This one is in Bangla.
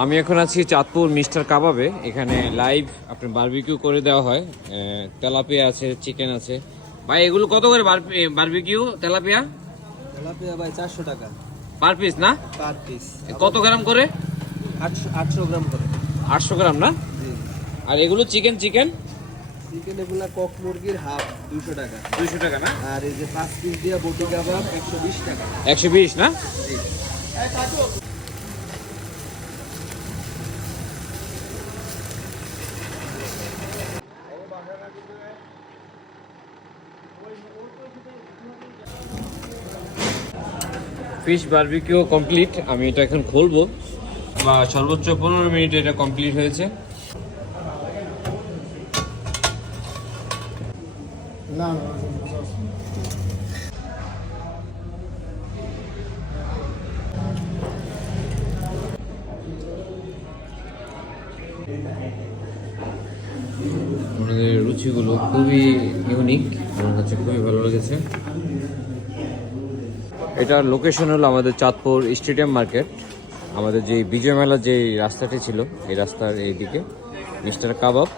আমি এখন আছি চাঁদপুর মিস্টার কাবাবে। এখানে লাইভ আপনার বারবিকিউ করে দেওয়া হয়। তেলাপিয়া আছে, চিকেন আছে। ভাই এগুলো কত করে বারবিকিউ তেলাপিয়া? তেলাপিয়া ভাই 400 টাকা পার পিস না? Per piece. কত গ্রাম করে? 800 গ্রাম করে। 800 গ্রাম না? জি। আর এগুলো চিকেন চিকেন এগুলা কক মুরগির হাফ 200 টাকা। 200 টাকা না? আর এই যে 5 পিস দিয়া বটি কাবাব 120 টাকা। 120 না? জি। Fish barbecue complete. আমি এটা এখন খুলবো, বা সর্বোচ্চ 15 মিনিট এটা কমপ্লিট হয়েছে। না আমাদের রুচিগুলো খুবই ইউনিক, আমার কাছে খুবই ভালো লেগেছে। এটার লোকেশন হলো আমাদের চাঁদপুর স্টেডিয়াম মার্কেট। আমাদের যে বিজয় মেলার যে রাস্তাটি ছিল, এই রাস্তার এইদিকে মিস্টার কাবাব।